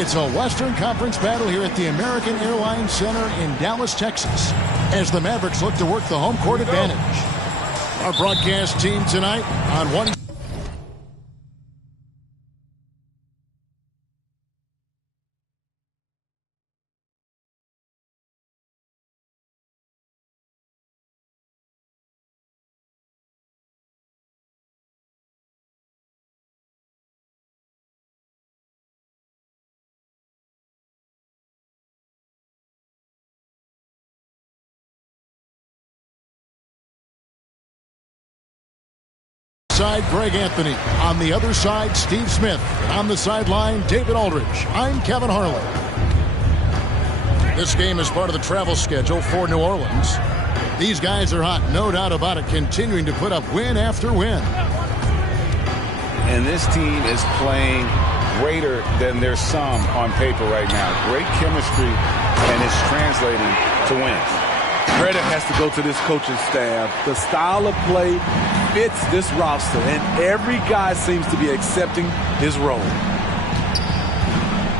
It's a Western Conference battle here at the American Airlines Center in Dallas, Texas, as the Mavericks look to work the home court advantage. Our broadcast team tonight on one. Side, Greg Anthony. On the other side, Steve Smith. On the sideline, David Aldridge. I'm Kevin Harlan. This game is part of the travel schedule for New Orleans. These guys are hot, no doubt about it, continuing to put up win after win. And this team is playing greater than their sum on paper right now. Great chemistry, and it's translating to wins. Credit has to go to this coaching staff. The style of play fits this roster, and every guy seems to be accepting his role.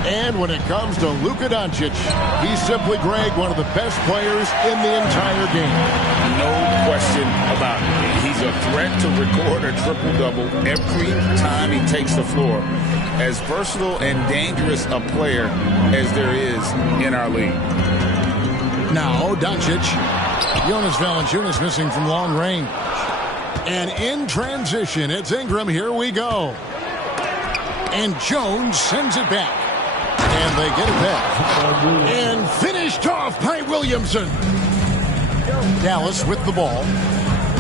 And when it comes to Luka Doncic, he's simply, Greg, one of the best players in the entire game. No question about it. He's a threat to record a triple-double every time he takes the floor. As versatile and dangerous a player as there is in our league. Now, Doncic. Jonas Valanciunas missing from long range. And in transition, it's Ingram. Here we go. And Jones sends it back. And they get it back. And finished off by Williamson. Dallas with the ball.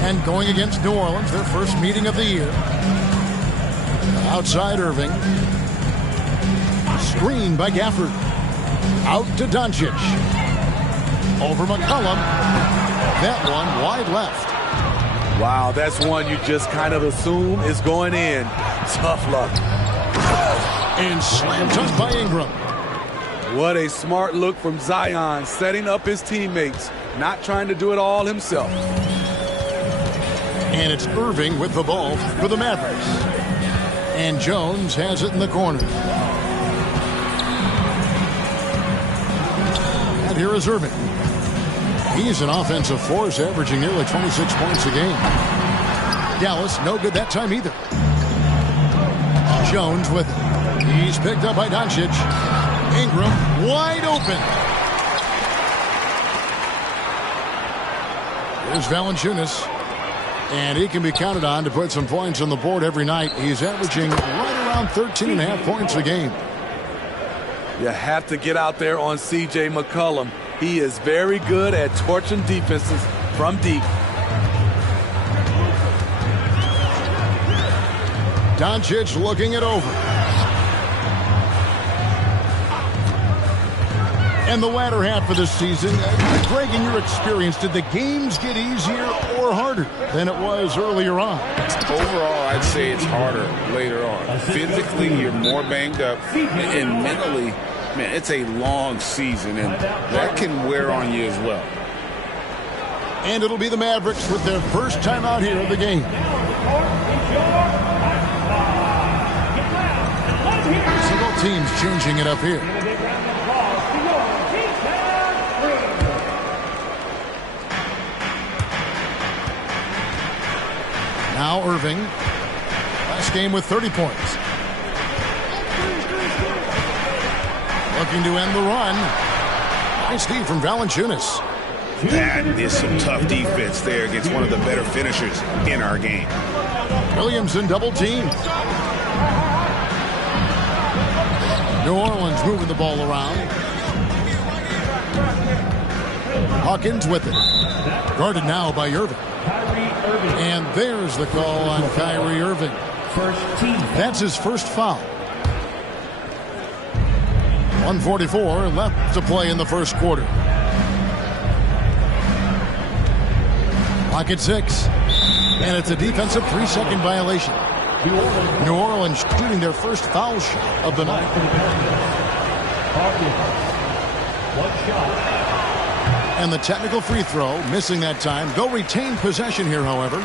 And going against New Orleans, their first meeting of the year. Outside Irving. Screen by Gafford. Out to Doncic. Over McCollum. That one wide left. Wow, that's one you just kind of assume is going in. Tough luck. And slam dunk by Ingram. What a smart look from Zion, setting up his teammates, not trying to do it all himself. And it's Irving with the ball for the Mavericks. And Jones has it in the corner. And here is Irving. He's an offensive force, averaging nearly 26 points a game. Dallas, no good that time either. Jones with it. He's picked up by Doncic. Ingram wide open. Here's Valanciunas. And he can be counted on to put some points on the board every night. He's averaging right around 13.5 points a game. You have to get out there on C.J. McCollum. He is very good at torching defenses from deep. Doncic looking it over. And the latter half of the season, Greg, in your experience, did the games get easier or harder than it was earlier on? Overall, I'd say it's harder later on. Physically, you're more banged up, and mentally, man, it's a long season, and that can wear on you as well. And it'll be the Mavericks with their first time out here of the game. Single teams changing it up here. Now Irving. Last game with 30 points. Looking to end the run. Nice D from Valanciunas. That is some tough defense there against one of the better finishers in our game. Williamson double teamed. New Orleans moving the ball around. Hawkins with it. Guarded now by Irving. And there's the call on Kyrie Irving. That's his first foul. 1:44 left to play in the first quarter. Clock at 6. And it's a defensive 3-second violation. New Orleans shooting their first foul shot of the night. And the technical free throw, missing that time. They'll retain possession here, however.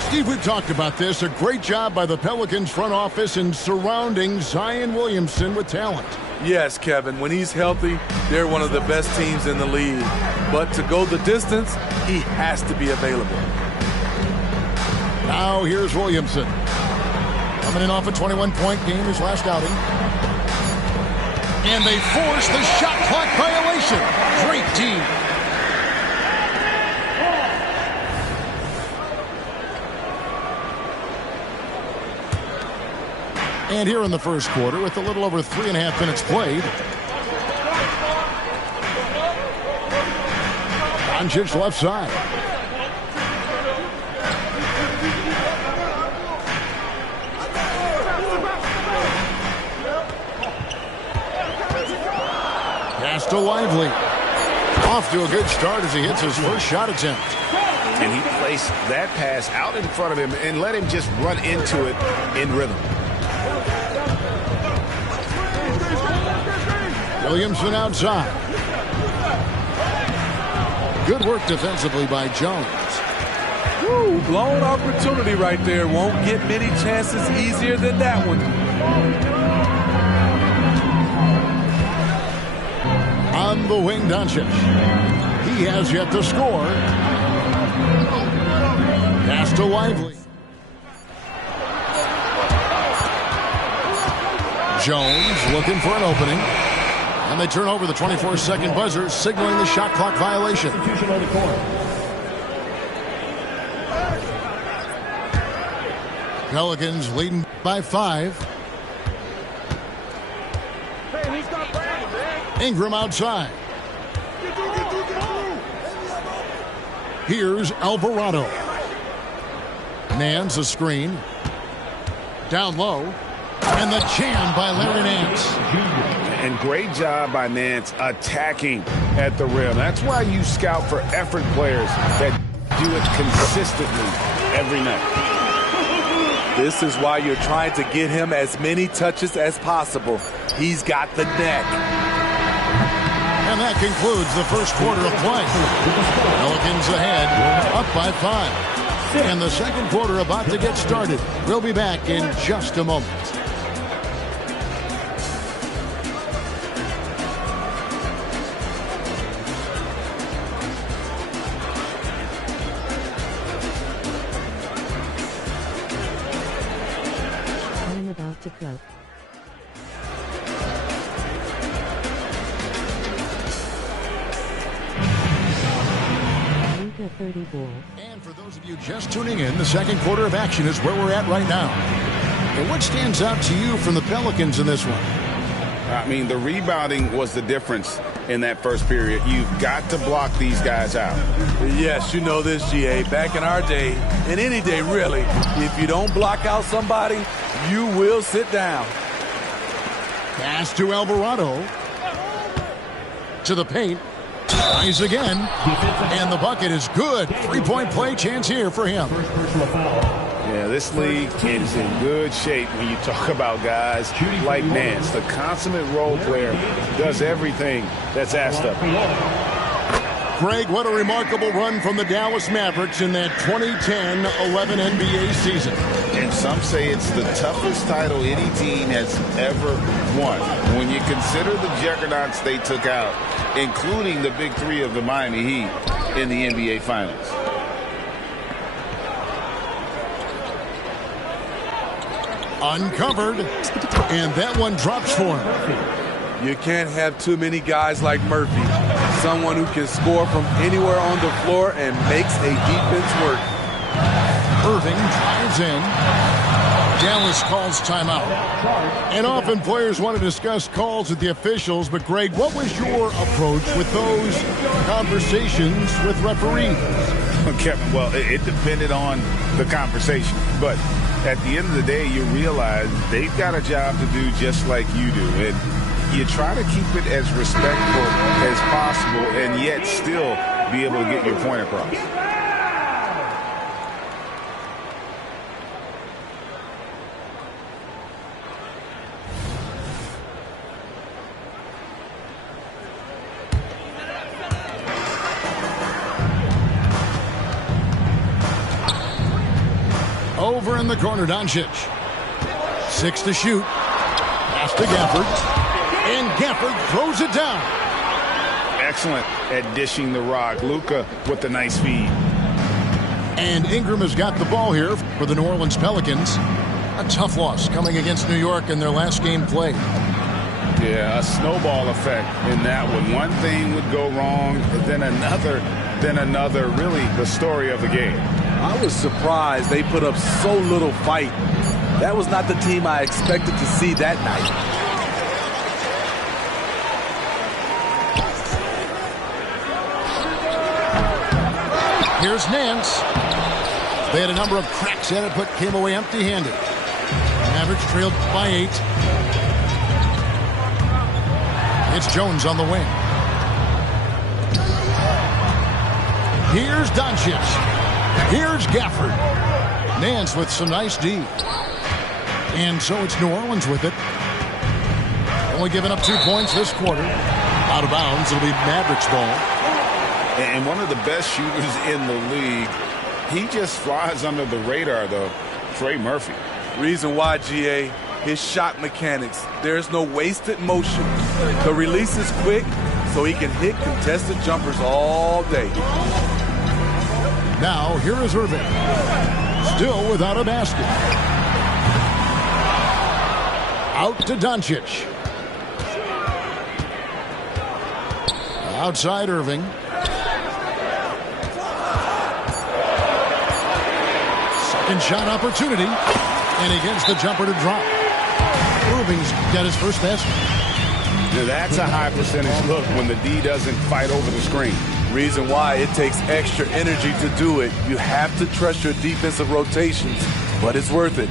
Steve, we've talked about this. A great job by the Pelicans front office in surrounding Zion Williamson with talent. Yes, Kevin. When he's healthy, they're one of the best teams in the league. But to go the distance, he has to be available. Now here's Williamson. Coming in off a 21-point game his last outing. And they force the shot clock violation. Great team. And here in the first quarter, with a little over 3.5 minutes played, Doncic left side. Pass to Lively. Off to a good start as he hits his first shot attempt. And he placed that pass out in front of him and let him just run into it in rhythm. Williamson outside. Good work defensively by Jones. Woo, blown opportunity right there. Won't get many chances easier than that one. On the wing, Doncic. He has yet to score. Pass to Lively. Jones looking for an opening. And they turn over the 24-second buzzer, signaling the shot clock violation. Pelicans leading by 5. Ingram outside. Here's Alvarado. Nance a screen. Down low. And the jam by Larry Nance. And great job by Nance attacking at the rim. That's why you scout for effort players that do it consistently every night. This is why you're trying to get him as many touches as possible. He's got the neck. And that concludes the first quarter of play. Pelicans ahead, up by 5. And the second quarter about to get started. We'll be back in just a moment. To go. Luka 30 ball. And for those of you just tuning in, the second quarter of action is where we're at right now. And what stands out to you from the Pelicans in this one? I mean, the rebounding was the difference in that first period. You've got to block these guys out. Yes, you know this, GA. Back in our day, and any day really, if you don't block out somebody, you will sit down. Pass to Alvarado. To the paint. Tries again. And the bucket is good. 3-point play chance here for him. Yeah, this league is in good shape when you talk about guys like Nance. The consummate role player does everything that's asked of him. Greg, what a remarkable run from the Dallas Mavericks in that 2010-11 NBA season. And some say it's the toughest title any team has ever won. When you consider the juggernauts they took out, including the big three of the Miami Heat in the NBA Finals. Uncovered, and that one drops for him. You can't have too many guys like Murphy. Someone who can score from anywhere on the floor and makes a defense work. Irving drives in. Dallas calls timeout. And often players want to discuss calls with the officials, but Greg, what was your approach with those conversations with referees? Kevin, well, it depended on the conversation, but at the end of the day, you realize they've got a job to do just like you do. And you try to keep it as respectful as possible and yet still be able to get your point across. Over in the corner, Doncic. 6 to shoot. Pass to Gafford. And Gafford throws it down. Excellent at dishing the rock. Luka with the nice feed. And Ingram has got the ball here for the New Orleans Pelicans. A tough loss coming against New York in their last game played. Yeah, a snowball effect in that one. One thing would go wrong, then another, then another. Really the story of the game. I was surprised they put up so little fight. That was not the team I expected to see that night. Here's Nance. They had a number of cracks at it, but came away empty-handed. Mavericks trailed by 8. It's Jones on the wing. Here's Doncic. Here's Gafford. Nance with some nice D. And so it's New Orleans with it. Only giving up 2 points this quarter. Out of bounds. It'll be Mavericks ball. And one of the best shooters in the league. He just flies under the radar, though. Trey Murphy. Reason why, GA, his shot mechanics. There's no wasted motion. The release is quick, so he can hit contested jumpers all day. Now, here is Irving. Still without a basket. Out to Doncic. Outside Irving. Second shot opportunity. And he gets the jumper to drop. Irving's got his first basket. Now that's a high percentage look when the D doesn't fight over the screen. Reason why it takes extra energy to do it. You have to trust your defensive rotations, but it's worth it.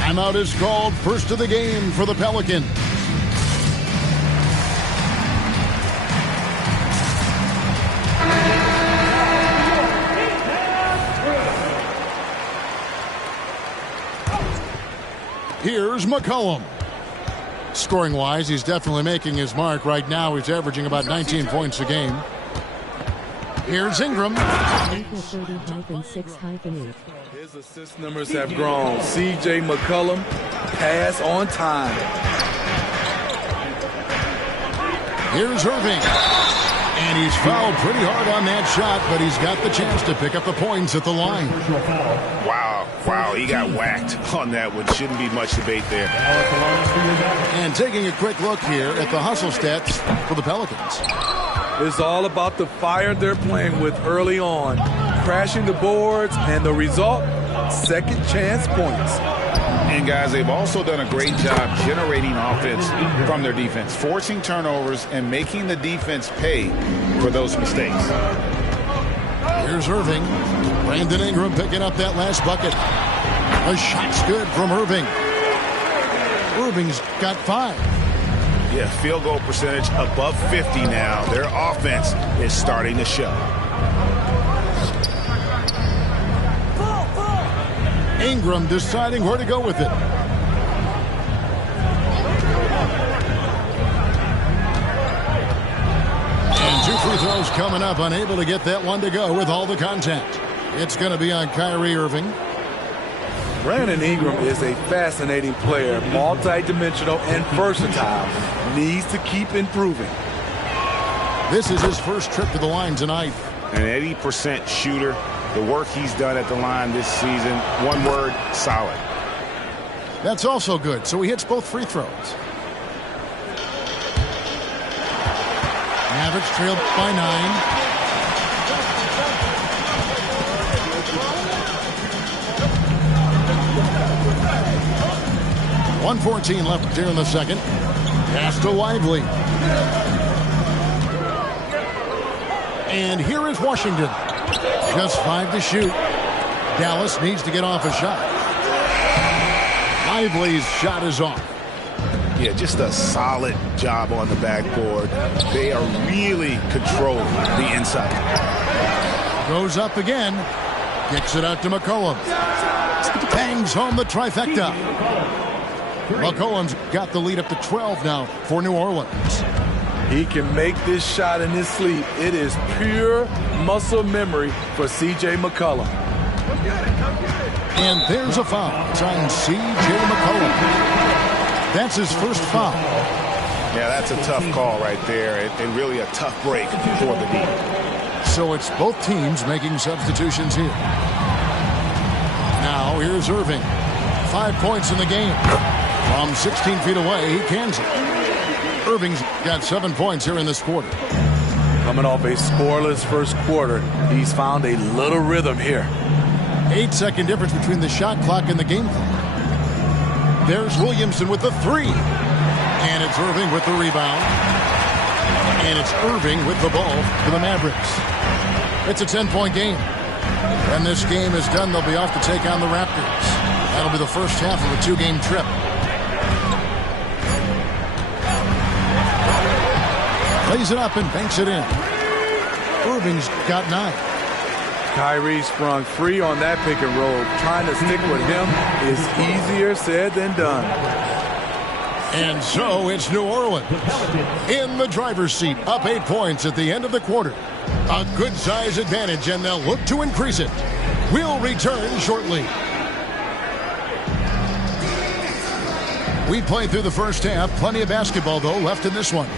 Timeout is called. First of the game for the Pelicans. Here's McCollum. Scoring-wise, he's definitely making his mark. Right now, he's averaging about 19 points a game. Here's Ingram. His assist numbers have grown. C.J. McCollum, pass on time. Here's Irving. And he's fouled pretty hard on that shot, but he's got the chance to pick up the points at the line. Wow, he got whacked on that one. Shouldn't be much debate there. And taking a quick look here at the hustle stats for the Pelicans. It's all about the fire they're playing with early on. Crashing the boards, and the result, second chance points. And guys, they've also done a great job generating offense from their defense, forcing turnovers and making the defense pay for those mistakes. Here's Irving. Brandon Ingram picking up that last bucket. The shot's good from Irving. Irving's got 5. Yeah, field goal percentage above 50 now. Their offense is starting to show. Ingram deciding where to go with it. And 2 free throws coming up. Unable to get that one to go with all the contact. It's going to be on Kyrie Irving. Brandon Ingram is a fascinating player, multi-dimensional and versatile. Needs to keep improving. This is his first trip to the line tonight. An 80% shooter. The work he's done at the line this season, one word, solid. That's also good, so he hits both free throws. Mavericks trailed by 9. .114 left here in the second. Pass to Lively. And here is Washington. Just 5 to shoot. Dallas needs to get off a shot. Lively's shot is off. Yeah, just a solid job on the backboard. They are really controlling the inside. Goes up again. Kicks it out to McCollum. Bangs home the trifecta. McCollum's got the lead up to 12 now for New Orleans. He can make this shot in his sleep. It is pure muscle memory for C.J. McCollum. And there's a foul. It's on C.J. McCollum. That's his first foul. Yeah, that's a tough call right there, and really a tough break for the D. So it's both teams making substitutions here. Now here's Irving. 5 points in the game. From 16 feet away, he cans it. Irving's got 7 points here in this quarter. Coming off a scoreless first quarter, he's found a little rhythm here. 8-second difference between the shot clock and the game clock. There's Williamson with the 3. And it's Irving with the rebound. And it's Irving with the ball for the Mavericks. It's a 10-point game. When this game is done, they'll be off to take on the Raptors. That'll be the first half of a 2-game trip. Plays it up and banks it in. Irving's got 9. Kyrie sprung free on that pick and roll. Trying to stick with him is easier said than done. And so it's New Orleans in the driver's seat, up 8 points at the end of the quarter. A good size advantage, and they'll look to increase it. We'll return shortly. We played through the first half. Plenty of basketball, though, left in this one.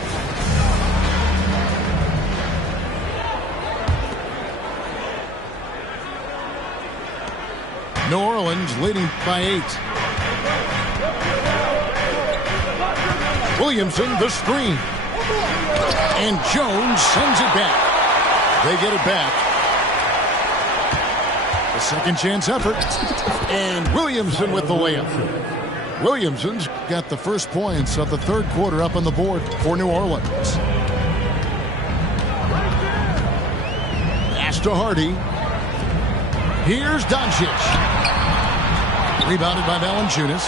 New Orleans leading by 8. Williamson, the screen. And Jones sends it back. They get it back. A second chance effort. And Williamson with the layup. Williamson's got the first points of the third quarter up on the board for New Orleans. Pass to Hardy. Here's Doncic. Rebounded by Valanciunas.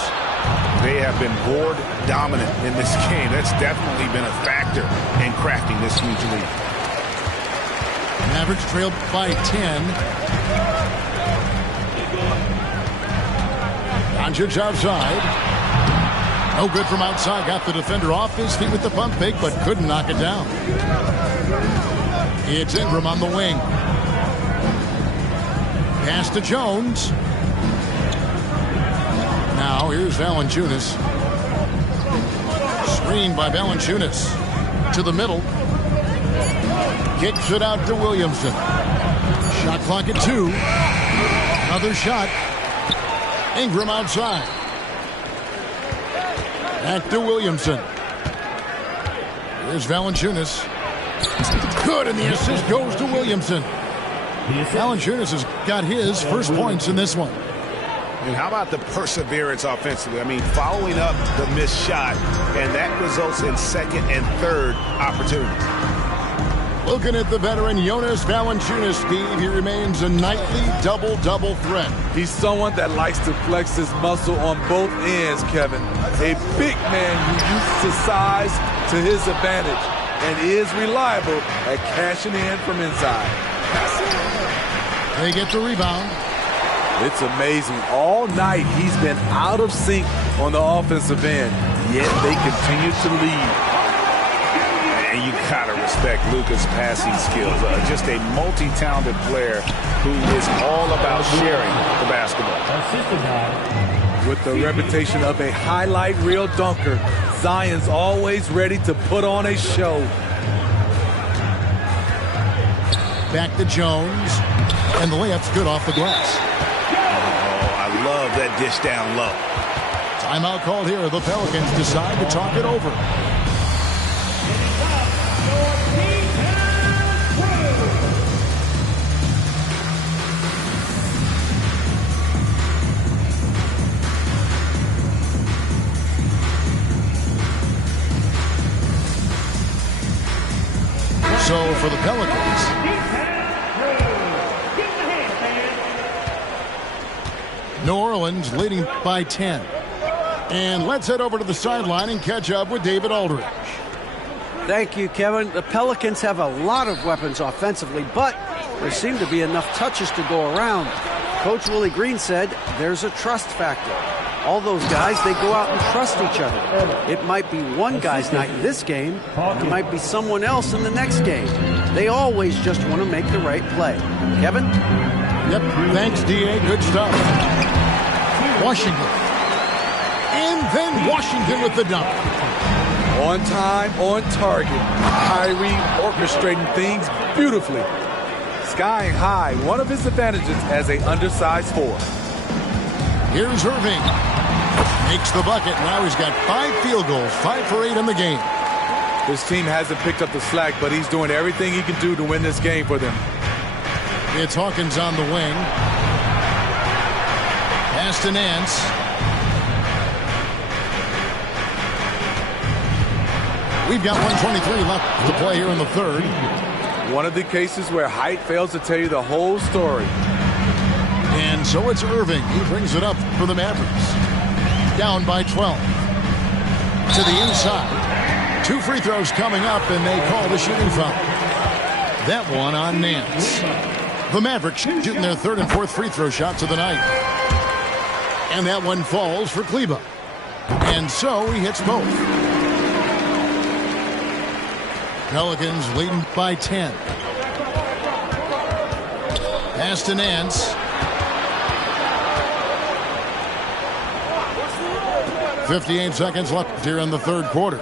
They have been board dominant in this game. That's definitely been a factor in crafting this huge lead. Mavericks trailed by 10. Doncic outside. No good from outside. Got the defender off his feet with the pump fake, but couldn't knock it down. It's Ingram on the wing. Pass to Jones. Now here's Valanciunas. Screen by Valanciunas. To the middle. Kicks it out to Williamson. Shot clock at 2. Another shot. Ingram outside. Back to Williamson. Here's Valanciunas. Good, and the assist goes to Williamson. Valanciunas has got his first points in this one. And how about the perseverance offensively? I mean, following up the missed shot, and that results in second and third opportunities. Looking at the veteran Jonas Valanciunas, Steve, he remains a nightly double-double threat. He's someone that likes to flex his muscle on both ends, Kevin. A big man who uses his size to his advantage and is reliable at cashing in from inside. They get the rebound. It's amazing. All night he's been out of sync on the offensive end, yet they continue to lead. And you gotta respect Luka's passing skills. Just a multi-talented player who is all about sharing the basketball. With the reputation of a highlight reel dunker, Zion's always ready to put on a show. Back to Jones. And the layup's good off the glass. I love that dish down low. Timeout called here. The Pelicans decide to talk it over. So for the Pelicans, New Orleans leading by 10. And let's head over to the sideline and catch up with David Aldridge. Thank you, Kevin. The Pelicans have a lot of weapons offensively, but there seem to be enough touches to go around. Coach Willie Green said there's a trust factor. All those guys, they go out and trust each other. It might be one guy's night in this game. It might be someone else in the next game. They always just want to make the right play. Kevin? Yep, thanks, D.A. Good stuff. Washington And then Washington with the dunk. On time, on target. Kyrie orchestrating things beautifully. Skying high, one of his advantages as an undersized forward. Here's Irving. Makes the bucket. Now he's got 5 field goals, 5 for 8 in the game. This team hasn't picked up the slack, but he's doing everything he can do to win this game for them. It's Hawkins on the wing. Pass to Nance. We've got 1:23 left to play here in the third. One of the cases where height fails to tell you the whole story. And so it's Irving. He brings it up for the Mavericks. Down by 12. To the inside. 2 free throws coming up, and they call the shooting foul. That one on Nance. The Mavericks shooting their 3rd and 4th free throw shots of the night. And that one falls for Kleber. And so he hits both. Pelicans leading by 10. Pass to Nance. 58 seconds left here in the third quarter.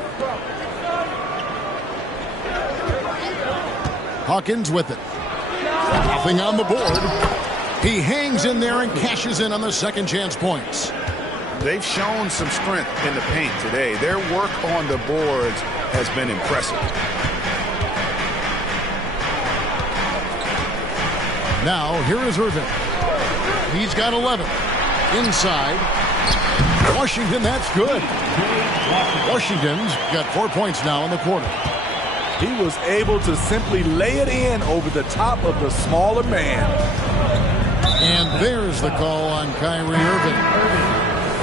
Hawkins with it. Nothing on the board. He hangs in there and cashes in on the second chance points. They've shown some strength in the paint today. Their work on the boards has been impressive. Now, here is Irving. He's got 11. Inside. Washington, that's good. Washington's got 4 points now in the quarter. He was able to simply lay it in over the top of the smaller man. And there's the call on Kyrie Irving.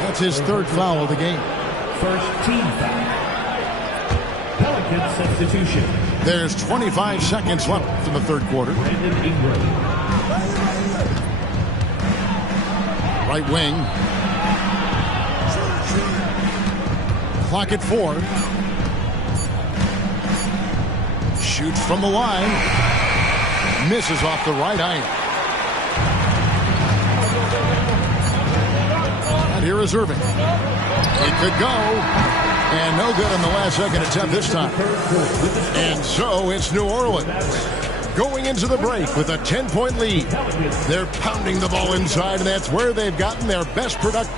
That's his 3rd foul of the game. First team foul. Pelican substitution. There's 25 seconds left in the third quarter. Brandon Ingram. Right wing. Clock at 4. Shoots from the line. Misses off the right iron. And here is Irving. It could go. And no good on the last second attempt this time. And so it's New Orleans going into the break with a 10-point lead. They're pounding the ball inside, and that's where they've gotten their best production.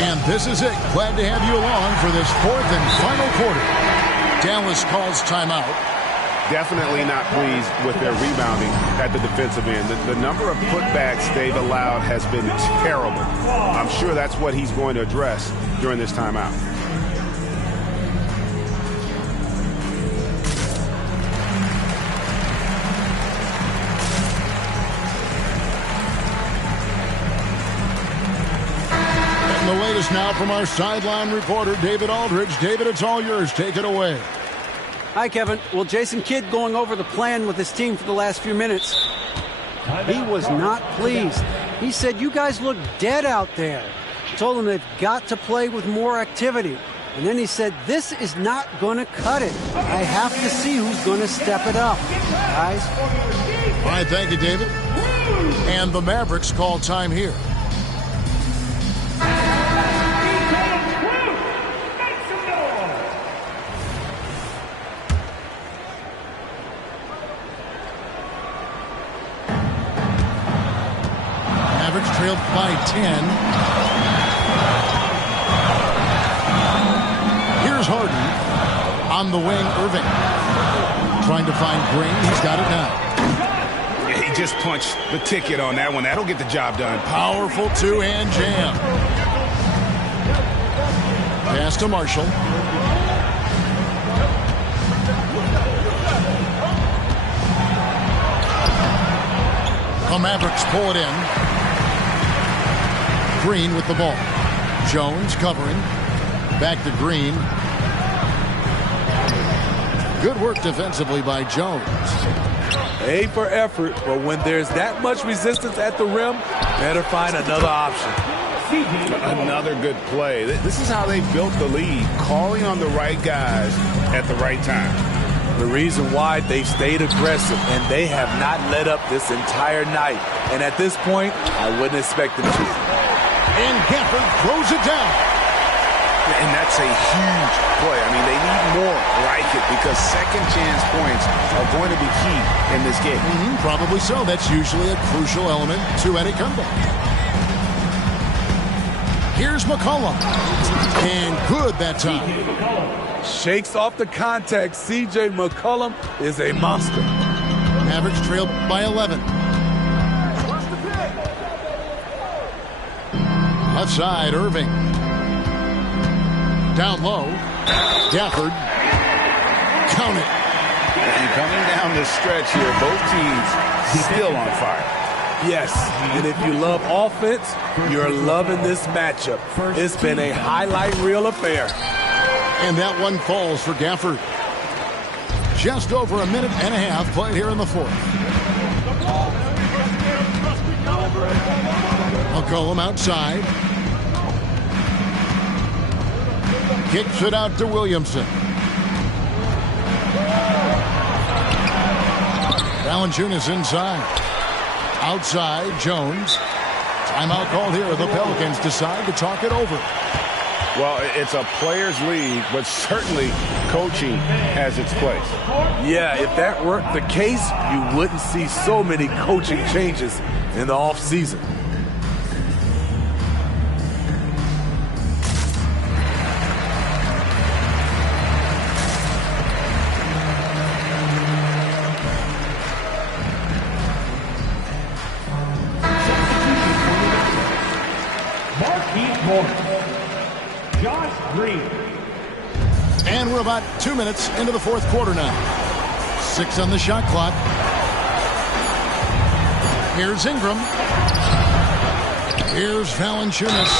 And this is it. Glad to have you along for this 4th and final quarter. Dallas calls timeout. Definitely not pleased with their rebounding at the defensive end. The number of putbacks they've allowed has been terrible. I'm sure that's what he's going to address during this timeout. And the latest now from our sideline reporter, David Aldridge. David, it's all yours. Take it away. Hi, Kevin. Well, Jason Kidd going over the plan with his team for the last few minutes. He was not pleased. He said, you guys look dead out there. Told them they've got to play with more activity. And then he said, this is not going to cut it. I have to see who's going to step it up. Guys. All right, thank you, David. And the Mavericks call time here. Mavericks trailed by 10. Here's Harden. On the wing, Irving. Trying to find Green. He's got it now. Yeah, he just punched the ticket on that one. That'll get the job done. Powerful two-hand jam. Pass to Marshall. The Mavericks pull it in. Green with the ball. Jones covering. Back to Green. Good work defensively by Jones. A for effort, but when there's that much resistance at the rim, better find another option. Another good play. This is how they built the lead, calling on the right guys at the right time. The reason why, they've stayed aggressive, and they have not let up this entire night. And at this point, I wouldn't expect them to. And Gafford throws it down. And that's a huge play. I mean, they need more like it because second chance points are going to be key in this game. Probably so. That's usually a crucial element to any comeback. Here's McCollum. And good that time. Shakes off the contact. C.J. McCollum is a monster. Mavericks trail by 11. Left side, Irving. Down low. Gafford. Count it. And coming down the stretch here, both teams still on fire. Yes, and if you love offense, you're loving this matchup. It's been a highlight reel affair. And that one falls for Gafford. Just over a minute and a half played here in the fourth. McCollum outside. Kicks it out to Williamson. Valanciunas inside. Outside, Jones. Timeout called here. The Pelicans decide to talk it over. Well, it's a players' league, but certainly coaching has its place. Yeah, if that weren't the case, you wouldn't see so many coaching changes in the offseason. Josh Green. And we're about 2 minutes into the fourth quarter now. 6 on the shot clock. Here's Ingram. Here's Valanciunas.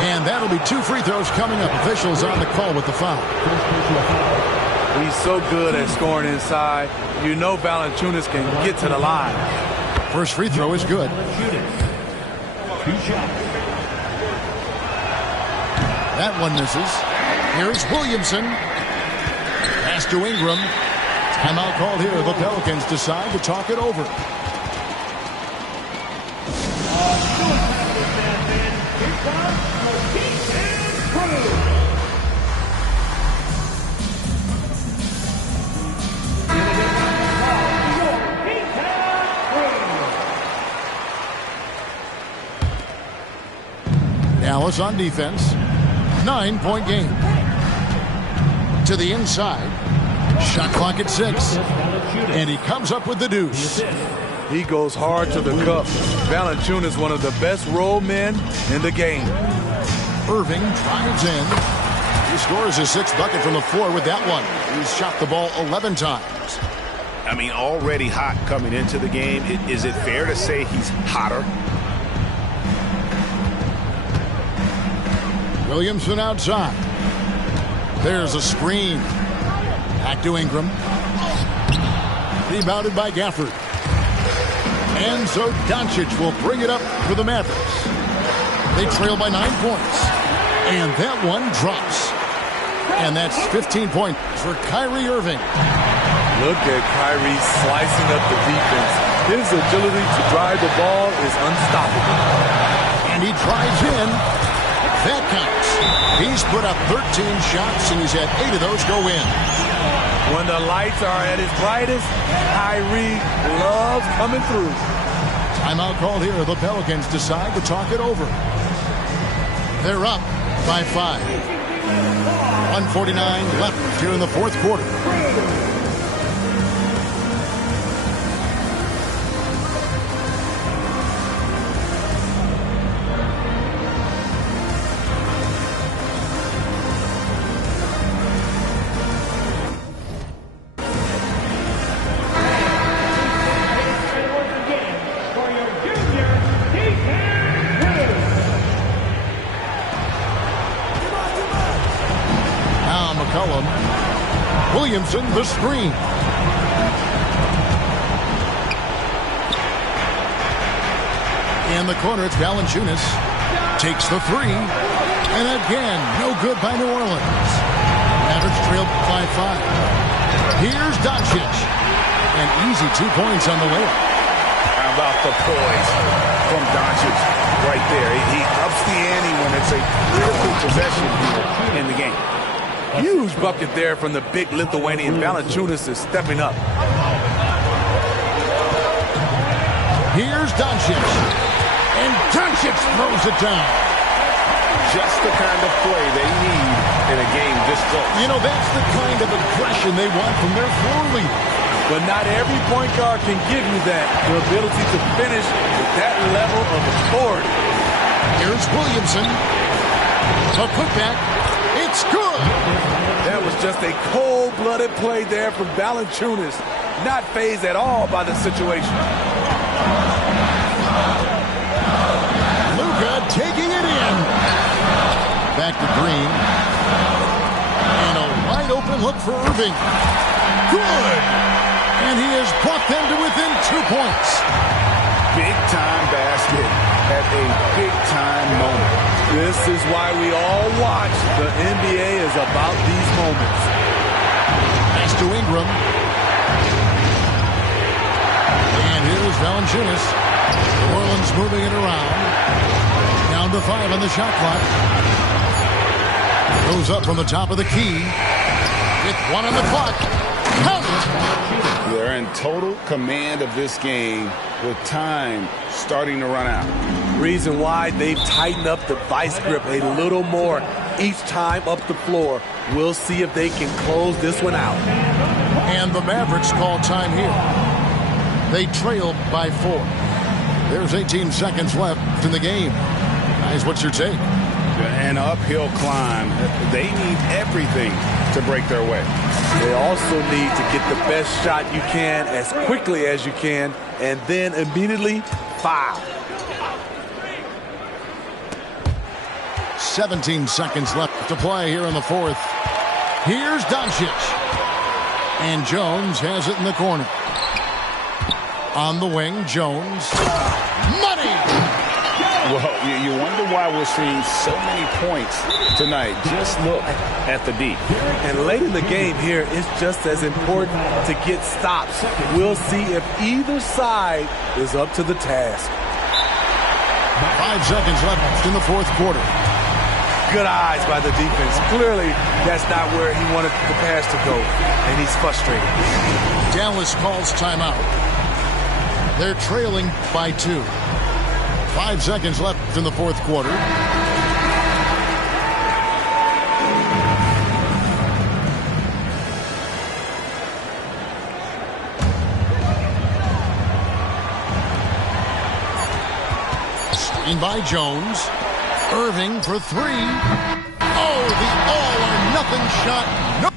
And that'll be 2 free throws coming up. Officials on the call with the foul. He's so good at scoring inside. You know Valanciunas can get to the line. First free throw is good. 2 shots. That one misses. Here's Williamson. Pass to Ingram. Timeout called here. The Pelicans decide to talk it over. Dallas on defense. 9-point game. To the inside. Shot clock at 6. And he comes up with the deuce. He goes hard to the cup. Valanciunas, one of the best roll men in the game. Irving drives in. He scores his 6th bucket from the floor with that one. He's shot the ball 11 times. I mean, already hot coming into the game. Is it fair to say he's hotter? Williamson outside. There's a screen. Back to Ingram. Rebounded by Gafford. And so Doncic will bring it up for the Mavericks. They trail by 9 points. And that one drops. And that's 15 points for Kyrie Irving. Look at Kyrie slicing up the defense. His agility to drive the ball is unstoppable. And he drives in. That counts. He's put up 13 shots, and he's had 8 of those go in. When the lights are at its brightest, Kyrie loves coming through. Timeout called here. The Pelicans decide to talk it over. They're up by 5. 1:49 left here in the fourth quarter. Williamson, the screen. In the corner, it's Valanciunas. Takes the 3. And again, no good by New Orleans. Mavericks trail by 5. Here's Doncic. An easy 2 points on the layup. How about the poise from Doncic right there? He ups the ante when it's a critical possession here in the game. Huge bucket there from the big Lithuanian. Valanciunas is stepping up. Here's Doncic. And Doncic throws it down. Just the kind of play they need in a game this close. You know, that's the kind of aggression they want from their floor leader. But not every point guard can give you that. The ability to finish with that level of authority. Here's Williamson. A putback. It's good. That was just a cold-blooded play there from Valanciunas. Not fazed at all by the situation. Luka taking it in. Back to Green. And a wide open look for Irving. Good. And he has brought them to within 2 points. Big-time basket at a big-time moment. This is why we all watch. The NBA is about these moments. Pass to Ingram. And here's Valanciunas. New Orleans moving it around. Down to 5 on the shot clock. Goes up from the top of the key. With 1 on the clock. Count it. They're in total command of this game with time starting to run out. Reason why they've tightened up the vice grip a little more each time up the floor. We'll see if they can close this one out. And the Mavericks call time here. They trail by 4. There's 18 seconds left in the game. Guys, what's your take? An uphill climb. They need everything to break their way. They also need to get the best shot you can as quickly as you can and then immediately foul. 17 seconds left to play here in the fourth. Here's Doncic. And Jones has it in the corner. On the wing, Jones. Money! Well, you wonder why we're seeing so many points tonight. Just look at the D. And late in the game here, it's just as important to get stops. We'll see if either side is up to the task. 5 seconds left in the fourth quarter. Good eyes by the defense. Clearly, that's not where he wanted the pass to go, and he's frustrated. Dallas calls timeout. They're trailing by 2. 5 seconds left in the fourth quarter. Screen by Jones. Irving for 3. Oh, the all-or-nothing shot. No.